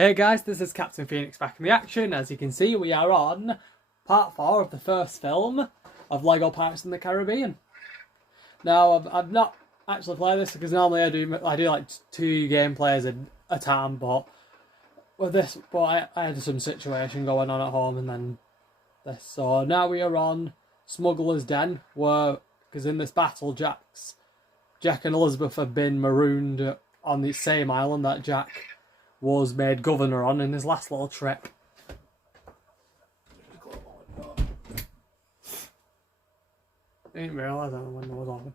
Hey guys, this is Captain Phoenix back in the action. As you can see, we are on part 4 of the first film of LEGO Pirates in the Caribbean. Now, I've not actually played this because normally I do like 2 gameplays a time, but with this, I had some situation going on at home and then this. So now we are on Smuggler's Den, because in this battle, Jack and Elizabeth have been marooned on the same island that Jack was made governor on in his last little trip. I didn't realise that the window was open.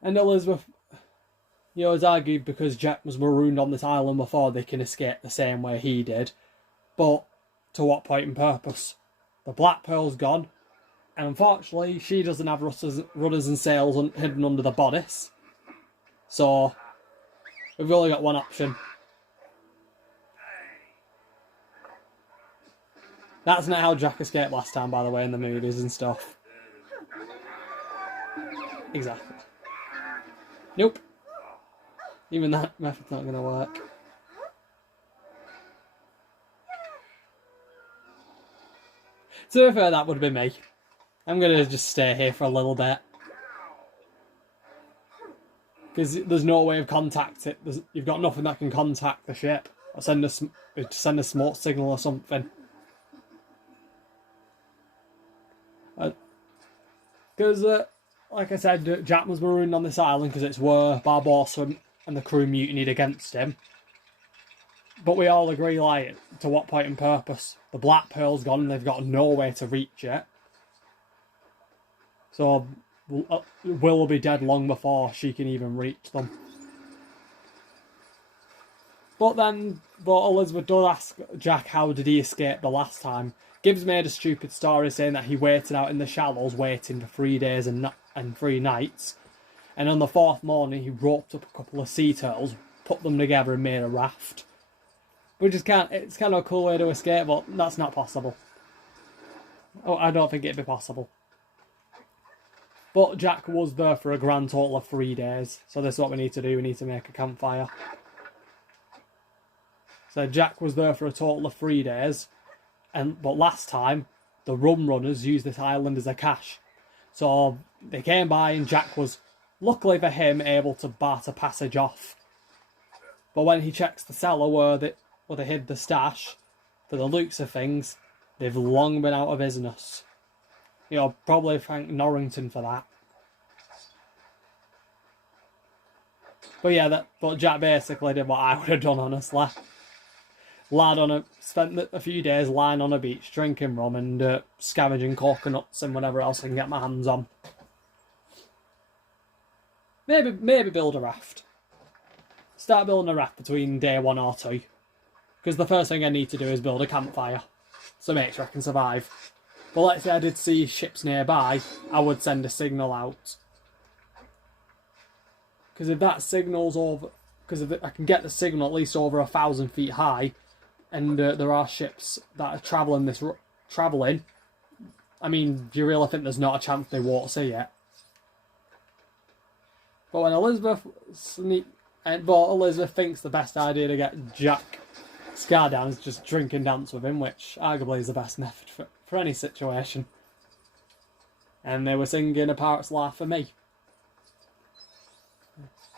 And Elizabeth, has argued because Jack was marooned on this island before they can escape the same way he did. But to what point and purpose? The Black Pearl's gone, and unfortunately she doesn't have rudders and sails hidden under the bodice. So we've only got one option. That's not how Jack escaped last time, by the way, in the movies and stuff. Exactly. Nope. Even that method's not going to work. To be fair, that would be me. I'm going to just stay here for a little bit. Because there's no way of contacting it. You've got nothing that can contact the ship. Or send a smoke signal or something. Because, like I said, Jack was marooned on this island because it's where Barbossa and the crew mutinied against him. But we all agree, like, to what point and purpose? The Black Pearl's gone and they've got no way to reach it. So Will be dead long before she can even reach them. But Elizabeth does ask Jack how did he escape the last time. Gibbs made a stupid story saying that he waited out in the shallows waiting for 3 days and 3 nights. And on the 4th morning he roped up a couple of sea turtles, put them together and made a raft. Which is it's kind of a cool way to escape, but that's not possible. Oh, I don't think it'd be possible. But Jack was there for a grand total of 3 days. So this is what we need to do. We need to make a campfire. So Jack was there for a total of 3 days. But last time, the rum runners used this island as a cache. So they came by and Jack was, luckily for him, able to barter passage off. But when he checks the cellar where they hid the stash, for the looks of things, they've long been out of business. Probably thank Norrington for that. But Jack basically did what I would have done, honestly. Spent a few days lying on a beach, drinking rum and scavenging coconuts and whatever else I can get my hands on. Maybe build a raft. Start building a raft between day 1 or 2. Because the first thing I need to do is build a campfire. So make sure I can survive. But let's say I did see ships nearby, I would send a signal out. Because if that signal's over... Because if I can get the signal at least over 1,000 feet high, and there are ships that are travelling, I mean, do you really think there's not a chance they won't see it? But when Elizabeth thinks the best idea to get Jack scarred down is just drink and dance with him, which arguably is the best method for any situation. And they were singing A Pirate's Laugh for me.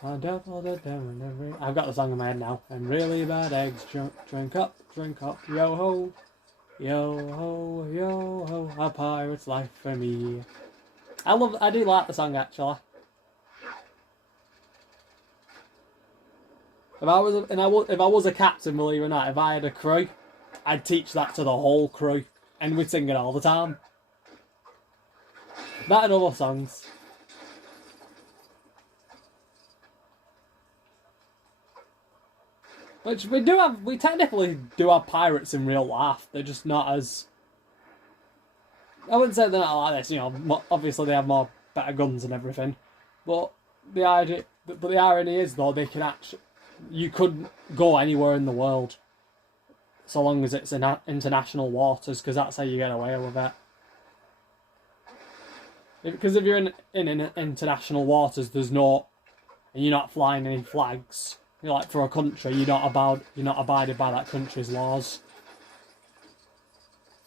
I've got the song in my head now. And really bad eggs, drink up, yo ho, yo ho, a pirate's life for me. I do like the song actually. If I was a captain, believe it or not, if I had a crew, I'd teach that to the whole crew, and we'd sing it all the time. That and other songs. Which we technically do have pirates in real life. They're just not as... I wouldn't say they're not like this, obviously they have better guns and everything. But the irony is though, they can actually... You could go anywhere in the world. So long as it's in international waters, because that's how you get away with it. Because if you're in international waters, there's no... and you're not flying any flags, You know, like for a country, you're not abided by that country's laws.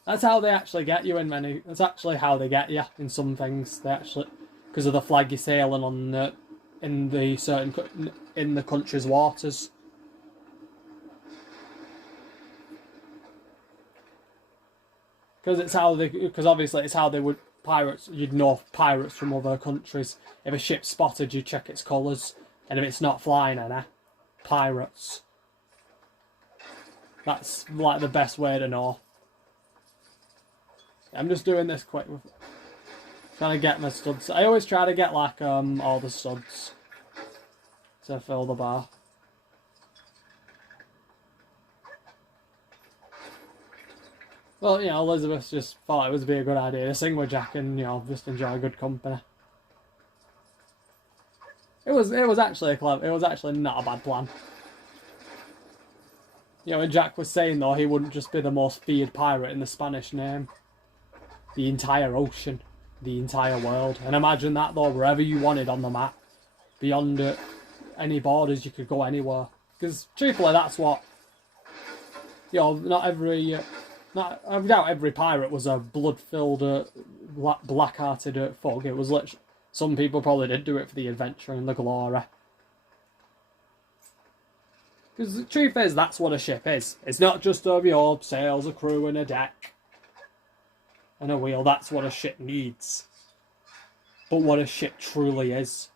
That's how they actually get you in many. That's actually how they get you in some things. They actually, because of the flag you're sailing on in the country's waters. Because obviously it's how they would pirates. You'd know pirates from other countries. If a ship's spotted, you check its colours, and if it's not flying any pirates. That's like the best way to know. I'm just doing this quick, trying to get my studs. I always try to get like all the studs to fill the bar. Well, you know, Elizabeth just thought it would be a good idea to sing with Jack and, you know, just enjoy good company. It was actually it was actually not a bad plan. You know, when Jack was saying though he wouldn't just be the most feared pirate in the Spanish name. The entire ocean, the entire world. And imagine that though, wherever you wanted on the map, beyond any borders, you could go anywhere. Because truthfully, that's what, you know, I doubt every pirate was a blood-filled, black-hearted thug. It was literally, some people probably did do it for the adventure and the glory. Because the truth is, that's what a ship is. It's not just of your sails, a crew, and a deck. And a wheel. That's what a ship needs. But what a ship truly is.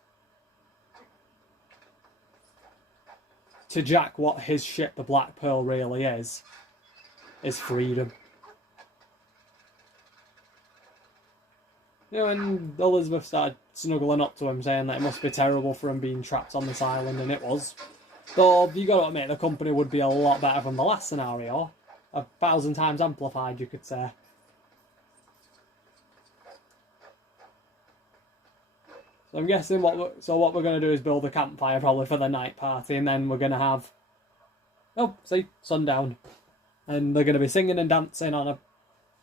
To Jack, what his ship, the Black Pearl, really is freedom. You know, and Elizabeth started snuggling up to him, saying that it must be terrible for him being trapped on this island, and it was. Though, you got to admit, the company would be a lot better than the last scenario. 1,000 times amplified, you could say. So I'm guessing what we're going to do is build a campfire probably for the night party, and then we're going to have, oh, see, sundown, and they're going to be singing and dancing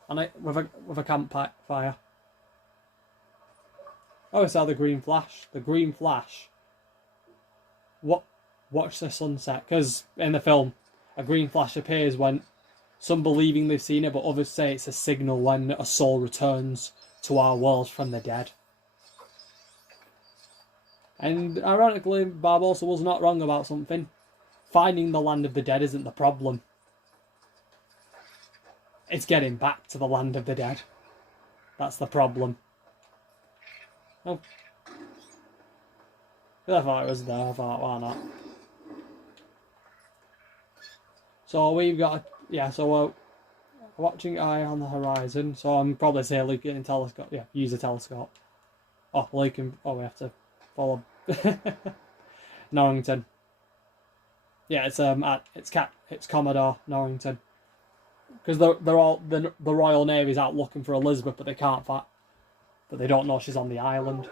with a campfire. Oh, I saw the green flash. The green flash. Watch the sunset, because in the film, a green flash appears when some believing they've seen it, but others say it's a signal when a soul returns to our world from the dead. And ironically, Barbossa was not wrong about something. Finding the land of the dead isn't the problem. It's getting back to the land of the dead. That's the problem. Oh. I thought it was there. I thought, why not? So we've got, so we're watching eye on the horizon. So I'm probably saying Luke getting telescope. Yeah, use a telescope. Oh, Luke and, we have to follow Norrington. Yeah, it's Commodore Norrington. Because the Royal Navy's out looking for Elizabeth, but they can't find, but they don't know she's on the island.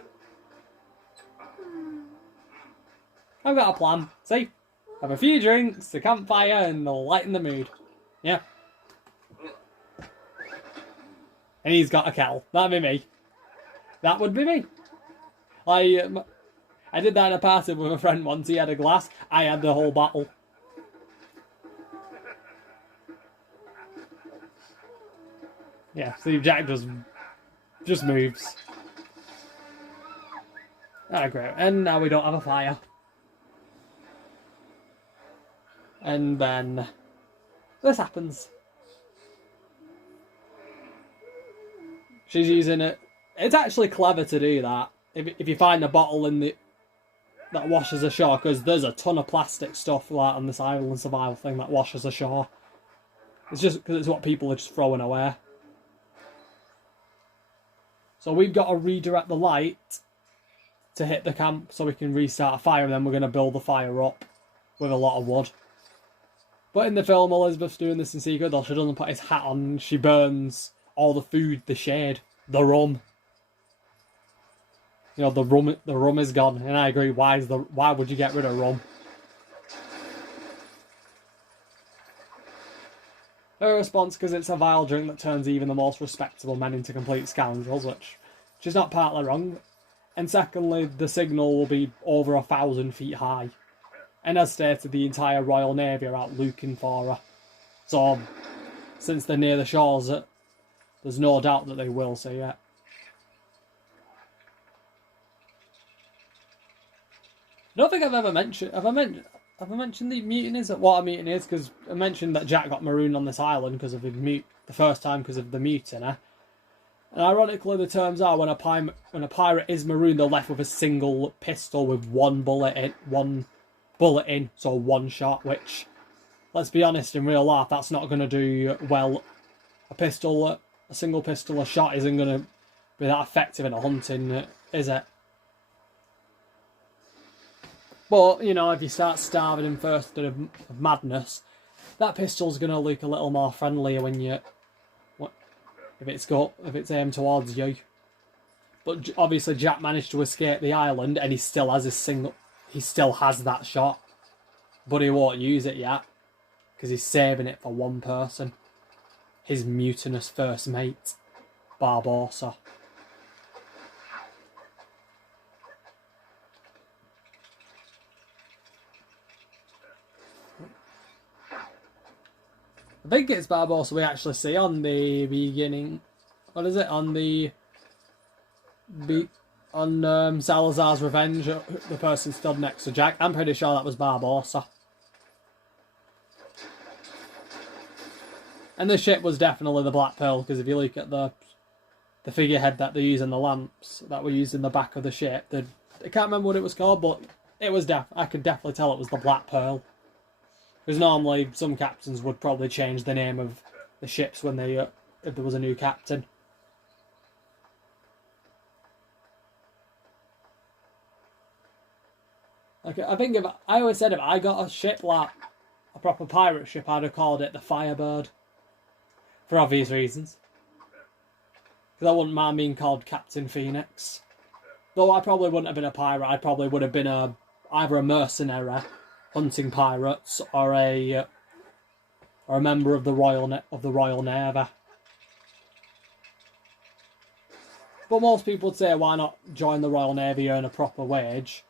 I've got a plan. See? Have a few drinks, a campfire, and lighten the mood. Yeah. And he's got a kettle. That'd be me. That would be me. I did that in a party with a friend once. He had a glass. I had the whole bottle. Yeah, Steve Jack just moves. Ah, great. And now we don't have a fire. And then this happens. She's using it. It's actually clever to do that. If you find a bottle that washes ashore, because there's a ton of plastic stuff like on this island survival thing that washes ashore. It's just because it's what people are just throwing away. So we've got to redirect the light to hit the camp so we can restart a fire, and then we're going to build the fire up with a lot of wood. But in the film, Elizabeth's doing this in secret, though she doesn't put his hat on. She burns all the food, the shade, the rum. You know, the rum is gone, and I agree. Why would you get rid of rum? Her response, because it's a vile drink that turns even the most respectable men into complete scoundrels, which she's not partly wrong. And secondly, the signal will be over 1,000 feet high. And as stated, the entire Royal Navy are out looking for her. So, since they're near the shores, there's no doubt that they will see it. I don't think I've ever mentioned... Have I mentioned the mutinies? What a mutiny is? Because I mentioned that Jack got marooned on this island because of the first time because of the mutiny. And ironically, the terms are when a pirate is marooned, they're left with a single pistol with one bullet in, so one shot. Which, let's be honest, in real life, that's not going to do well. A single pistol, a shot isn't going to be that effective in a hunting, is it? But, you know, if you start starving and thirsting of madness, that pistol's going to look a little more friendlier when if it's aimed towards you. But obviously Jack managed to escape the island and he still has that shot. But he won't use it yet, because he's saving it for one person. His mutinous first mate, Barbossa. I think it's Barbossa we actually see on the beginning. What is it? On Salazar's Revenge, the person stood next to Jack. I'm pretty sure that was Barbossa. And the ship was definitely the Black Pearl, because if you look at the figurehead that they use in the lamps that were used in the back of the ship, I can't remember what it was called, but it was I could definitely tell it was the Black Pearl. Because normally some captains would probably change the name of the ships when if there was a new captain. Okay, I think I always said if I got a ship like a proper pirate ship, I'd have called it the Firebird. For obvious reasons. Because I wouldn't mind being called Captain Phoenix. Though I probably wouldn't have been a pirate, I probably would have been either a mercenary hunting pirates or a member of the Royal Navy. But most people would say, why not join the Royal Navy, earn a proper wage?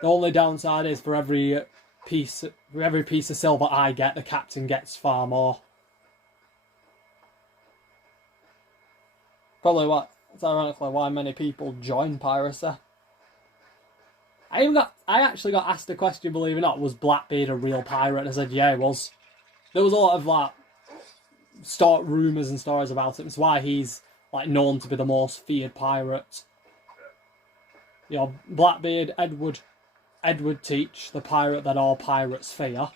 The only downside is for every piece of silver I get, the captain gets far more. Probably it's ironically why many people join piracy. I actually got asked a question, believe it or not, was Blackbeard a real pirate? And I said, yeah, he was. There was a lot of rumours and stories about it. It's why he's known to be the most feared pirate. You know, Blackbeard, Edward Teach, the pirate that all pirates fear.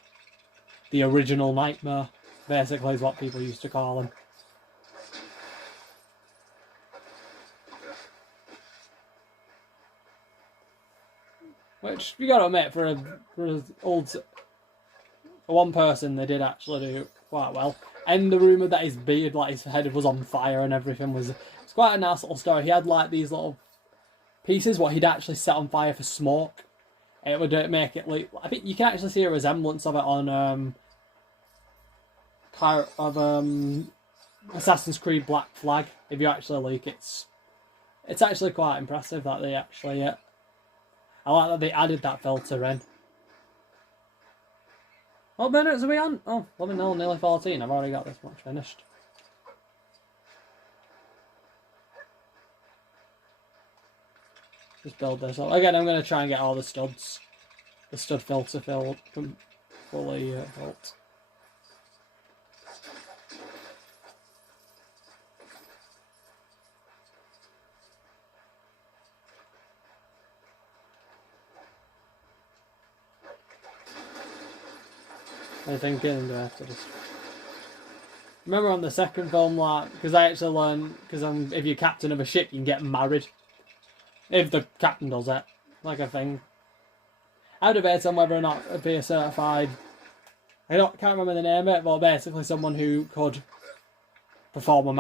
The original nightmare, basically, is what people used to call him. Which, you gotta admit, for one person, they did actually do quite well. And the rumour that his beard, his head was on fire and everything it's quite a nice little story. He had these little pieces what he'd actually set on fire for smoke. It would make it look, I think you can actually see a resemblance of it on Assassin's Creed Black Flag. If you actually look, it's actually quite impressive that they actually I like that they added that filter in. What minutes are we on? Oh, 11-0, nearly 14. I've already got this much finished. Just build this up. Again, I'm going to try and get all the stud filter fully built. I'm thinking, do I have to just... Remember on the second film, because I actually learned, if you're captain of a ship, you can get married. If the captain does it, a thing. I would debate on whether or not it'd be a certified... can't remember the name of it, but basically someone who could perform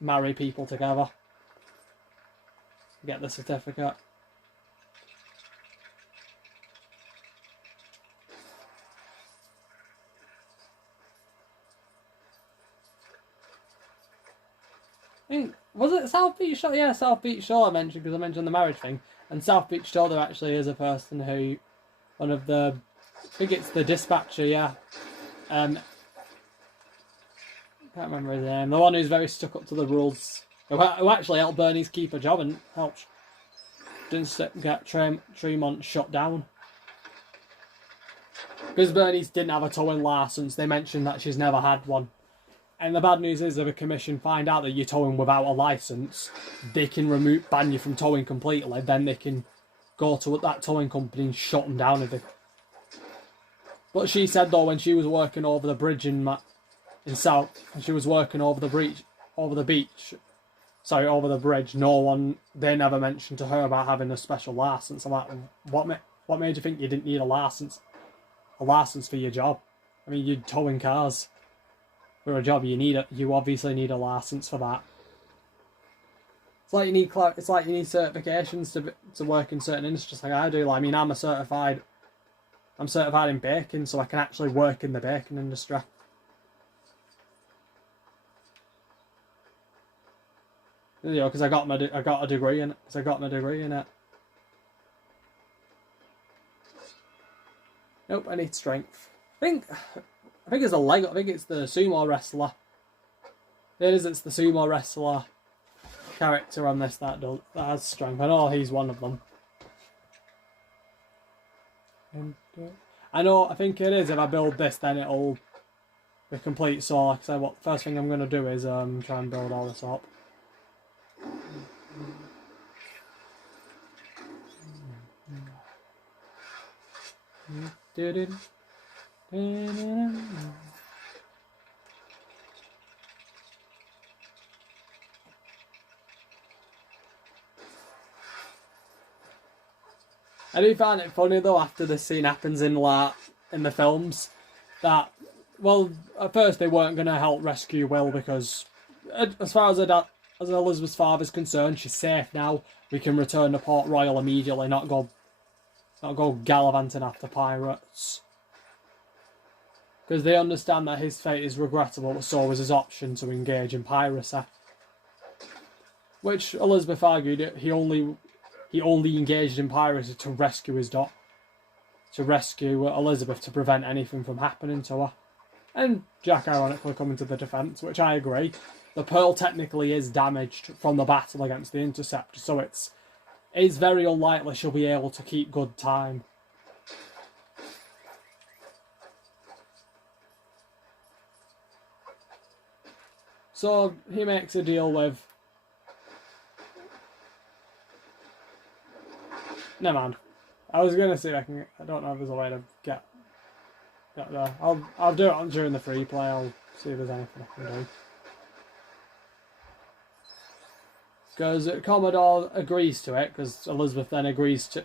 marry people together. Get the certificate. Was it South Beach Shore? Yeah, South Beach Shore I mentioned, because I mentioned the marriage thing. And South Beach Shore, there actually is a person who, one of the I think it's the dispatcher, yeah. Can't remember his name. The one who's very stuck up to the rules. Who actually helped Bernie's keep a job and helped. Didn't get Tremont shut down. Because Bernice didn't have a towing licence, they mentioned that she's never had one. And the bad news is, if a commission find out that you're towing without a licence, they can ban you from towing completely. Then they can go to that towing company and shut them down if they... But she said though, when she was working over the bridge in South, and she was working over the bridge, over the bridge, they never mentioned to her about having a special licence. I'm like, what made you think you didn't need a licence for your job? I mean, you're towing cars. For a job, you obviously need a licence for that. It's like you need certifications to work in certain industries, like I do. Like, I mean, I'm certified in baking, so I can actually work in the baking industry. You know, because I got a degree in it. Nope, I need strength. I think it's a leg. I think it's the sumo wrestler. It's the sumo wrestler character on this that has strength. I know he's one of them. I think it is. If I build this, then it'll be complete. So, like I said, the first thing I'm going to do is try and build all this up. I do find it funny though, after this scene happens in the films, that, well, at first they weren't going to help rescue Will because, as far as Elizabeth's father's concerned, she's safe now. We can return to Port Royal immediately, not go gallivanting after pirates. Because they understand that his fate is regrettable, but so was his option to engage in piracy. Which Elizabeth argued he only engaged in piracy to rescue his daughter, to rescue Elizabeth, to prevent anything from happening to her. And Jack ironically coming to the defence, which I agree. The Pearl technically is damaged from the battle against the Interceptor, so it's very unlikely she'll be able to keep good time. So he makes a deal with... Never mind. I was going to see if I don't know if there's a way to get there. I'll do it during the free play. I'll see if there's anything I can do. Because Commodore agrees to it, because Elizabeth then agrees to,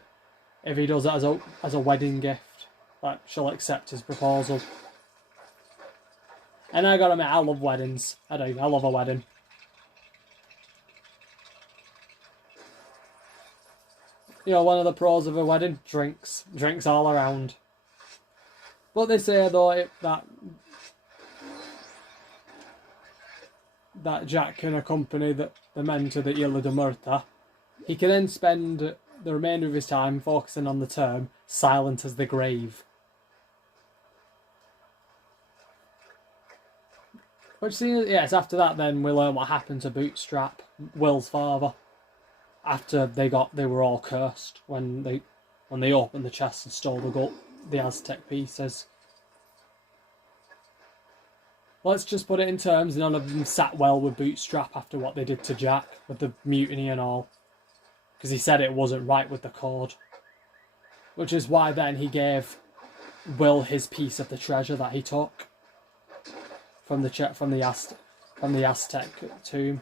if he does it as a wedding gift, that she'll accept his proposal. And I gotta admit, I love weddings. I do. I love a wedding. You know, one of the pros of a wedding, drinks all around. But they say though that Jack can accompany the men to the Isla de Muerta. He can then spend the remainder of his time focusing on the term silent as the grave. Which seems, yes, after that then we learn what happened to Bootstrap, Will's father. After they were all cursed when they opened the chest and stole the Aztec pieces. Let's just put it in terms, none of them sat well with Bootstrap after what they did to Jack, with the mutiny and all. Because he said it wasn't right with the code. Which is why then he gave Will his piece of the treasure that he took from the Aztec tomb.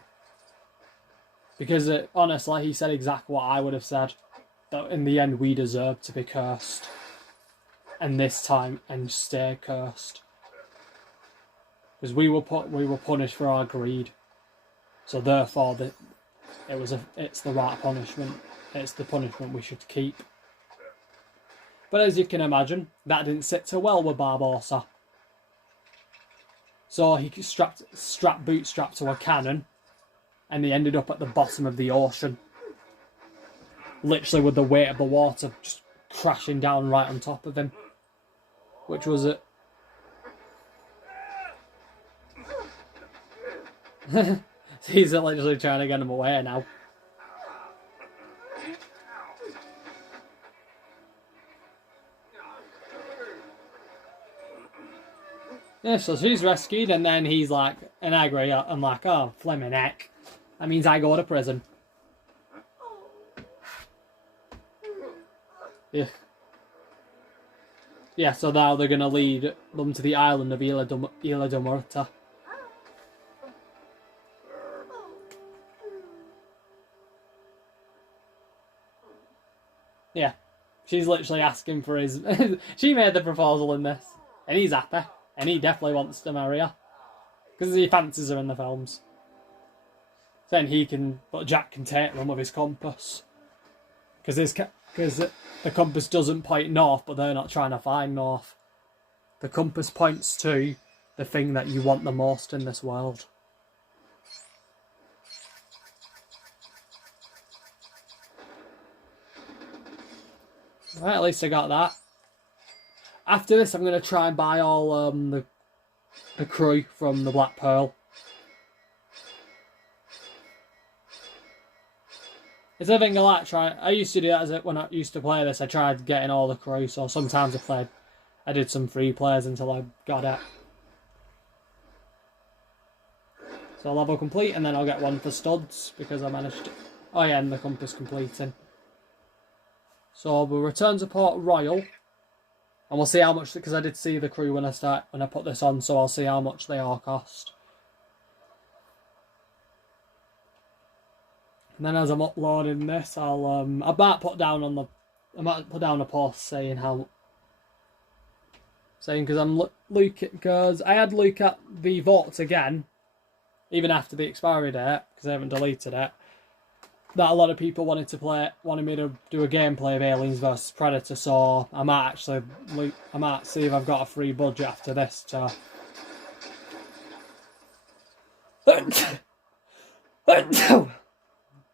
Because honestly, he said exactly what I would have said. That in the end we deserved to be cursed. And this time, and stay cursed. Because we were punished for our greed. So therefore, it's the right punishment. It's the punishment we should keep. But as you can imagine, that didn't sit too well with Barbossa. So he strapped Bootstrap to a cannon, and he ended up at the bottom of the ocean. Literally with the weight of the water just crashing down right on top of him. which was it. He's literally trying to get him away now. Yeah, so she's rescued, and then he's like, and I agree, I'm like, oh, flimming heck. That means I go to prison. Yeah. Yeah, so now they're going to lead them to the island of Isla de Muerta. Yeah. She's literally asking for his... She made the proposal in this. And he's happy. And he definitely wants to marry her. Because he fancies her in the films. Then he can... But Jack can take them with his compass. Because the compass doesn't point north, but they're not trying to find north. The compass points to the thing that you want the most in this world. Right, at least I got that. After this, I'm going to try and buy all the crew from the Black Pearl. It's a thing I like trying. I used to do that when I used to play this. I tried getting all the crew, so sometimes I did some free plays until I got it. So level complete, and then I'll get one for studs because I managed to... Oh yeah, and the compass completing. So we'll return to Port Royal, and we'll see how much, because I did see the crew when I put this on, so I'll see how much they all cost. And then as I'm uploading this, I might put down a post saying because I had look at the votes again, even after the expiry date, because I haven't deleted it. That a lot of people wanted me to do a gameplay of Aliens vs Predator, so I might see if I've got a free budget after this to.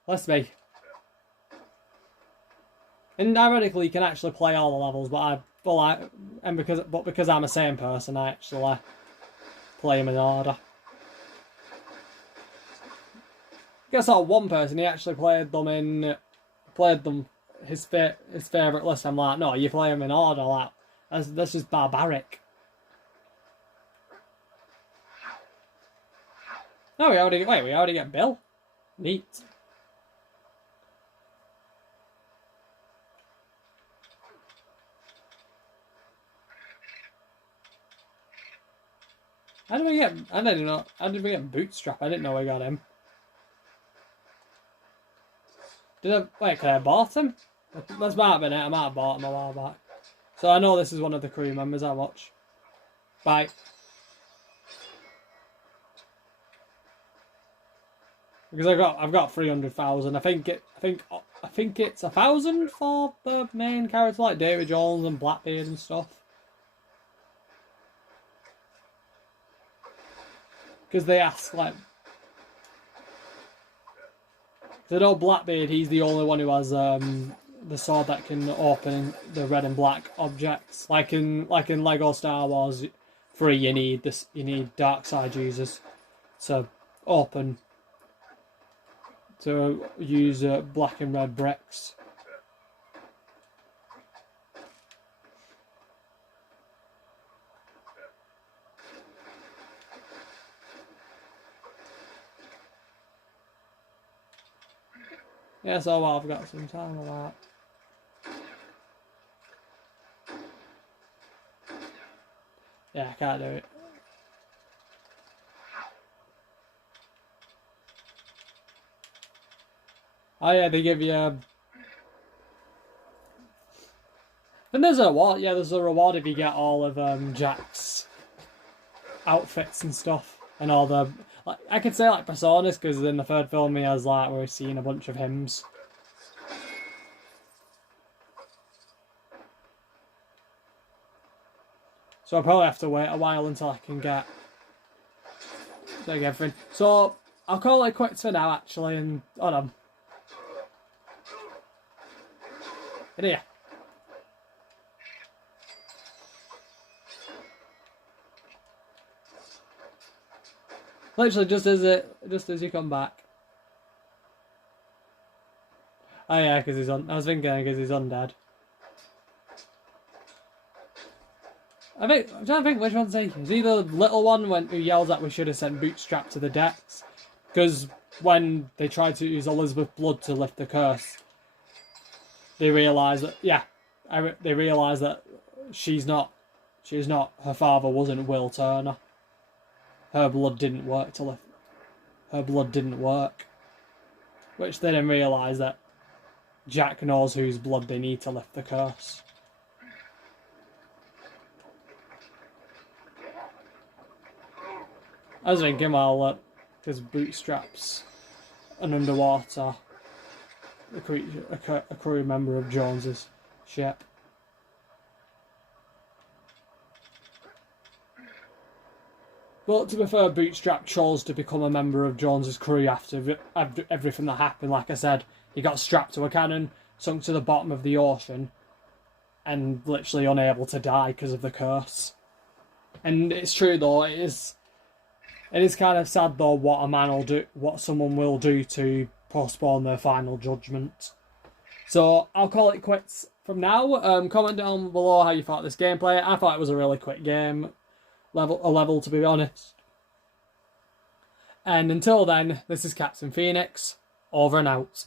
Bless me. And ironically, you can actually play all the levels, but because I'm a sane person, I actually play them in order. I guess that one person, he actually played them his favourite list. I'm like, no, you play them in order. Like, that's just barbaric. No, we already get Bill. Neat. How did we get Bootstrap? I didn't know we got him. Could I have bought him? That's might have been it. I might have bought him a while back. So I know this is one of the crew members. How much? Bye. Because I've got 300,000. I think it's 1,000 for the main character, like David Jones and Blackbeard and stuff. Because they ask, like... Because I know Blackbeard, he's the only one who has the sword that can open the red and black objects. Like in Lego Star Wars 3, you need dark side users to open... to use black and red bricks. Yeah, so I've got some time on that. Yeah, I can't do it. Oh yeah, they give you... And there's a reward. Yeah, there's a reward if you get all of Jack's outfits and stuff. And all the... Like, I could say like personas, because in the third film he has like, we're seeing a bunch of hymns. So I'll probably have to wait a while until I can get everything. So I'll call it quits for now actually, and hold on. Here. Literally, just as you come back. Oh yeah, because he's on. I was thinking because he's undead. I'm trying to think which one's he. Is he the little one who yells that we should have sent Bootstrap to the decks? Because when they tried to use Elizabeth Blood to lift the curse, they realise that they realise that she's not. Her father wasn't Will Turner. Her blood didn't work to lift. Her blood didn't work. Which they didn't realise that Jack knows whose blood they need to lift the curse. I was thinking, well, because Bootstrap's an underwater a crew member of Jones's ship. But to be fair, Bootstrap chose to become a member of Jones's crew after everything that happened. Like I said, he got strapped to a cannon, sunk to the bottom of the ocean, and literally unable to die because of the curse. And it's true though, it is kind of sad though what someone will do to postpone their final judgment. So I'll call it quits from now. Comment down below how you thought this gameplay. I thought it was a really quick game. A level to be honest. And until then, this is Captain Phoenix, over and out.